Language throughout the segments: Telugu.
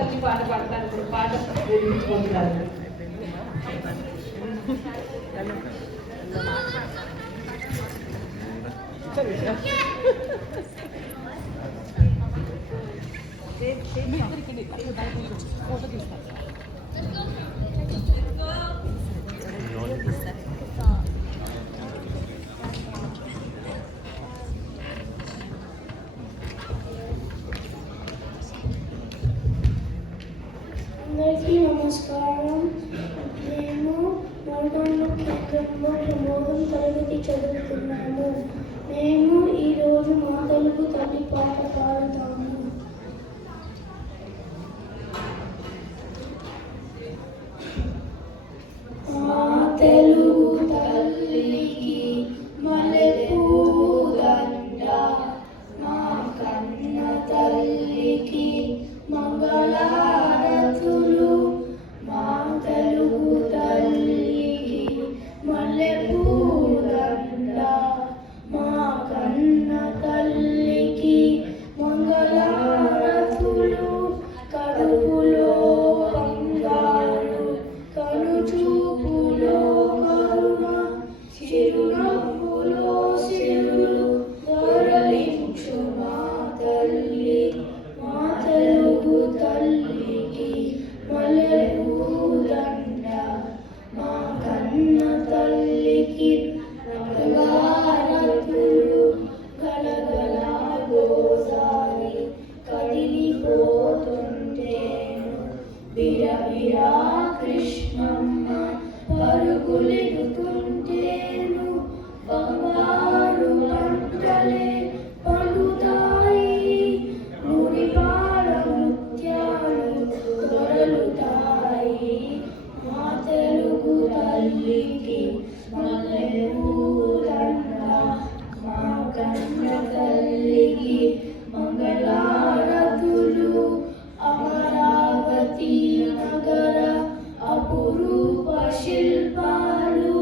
తల్లి పాట పాడతాను. ఇప్పుడు పాట వినిపించుకుంటున్నారు. ఫోటో తీస్తాను. అందరికీ నమస్కారం. మేము నల్గొండ కేంద్రంలో ప్రమోదం తరగతి చదువుతున్నాము. మేము ఈరోజు మా తెలుగు తల్లి పాట పాడుతాము. మా తెలుగు తల్లికి మల్లెపూదండ, మా కన్న తల్లికి మంగళారతులు. మా తెలుగు తల్లికి మల్లెపూదండ, మా కన్న తల్లికి మంగళారతులు. కడుపులో బంగారు, కనుచూపులో కరుణ, చిరునవ్వులో సిరులు దొరలించు మా తల్లి. మా తెలుగు తల్లికి మల్లెపూదండ, మా కన్న తల్లికి మంగళారతులు. గలగల గోదారి కదిలిపోతుంటేను, బిరబిరా కృష్ణమ్మ పరుగులెడుతుంటేను, బంగారు పంటలే పండుతాయి, మురిపాల ముత్యాలు దొరలుతాయి. మా తెలుగు తల్లికి మల్లెపూదండ, మా కన్న తల్లికి మంగళారతులు. అమరావతి నగర అపురూప శిల్పాలు,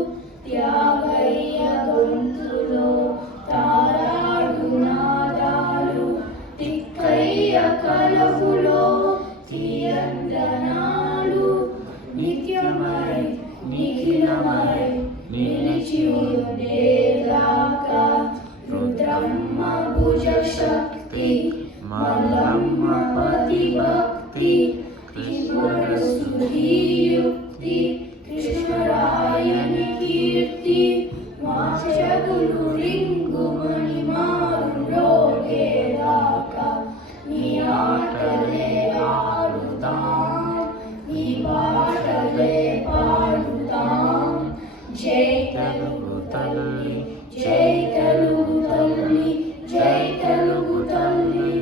త్యాగయ్య గొంతులో తారాడు నాదాలు, తిక్కయ్య కలపులో తీయందనాలు, నిత్యమై నిఖిలమై నిలిచి ఉండేదాకా రుద్రమ్మ భుజ శక్తి, మల్లమ్మ పతి భక్తి, యుక్తి, కృష్ణరాయని కీర్తి. మా చెవులు రింగుమని మారులోగేదాకా నీ ఆటలే ఆడుతాం, నీ పాటలే పాడుతాం. జై తెలుగు తల్లి, జై తెలుగు తల్లి, జై తెలుగు తల్లి.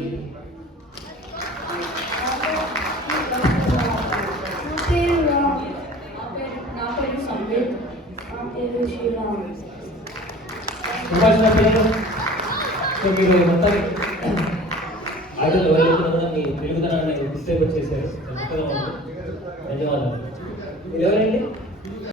నా పేరు సంబిత్. నా పేరు శ్రీరామ్. సో మీరు మొత్తానికి ఆటలు వెళ్ళినప్పుడు మీ తెలుగుదనాన్ని డిస్టర్బ్ చేశారు. ధన్యవాదాలు. మీరు ఎవరండి?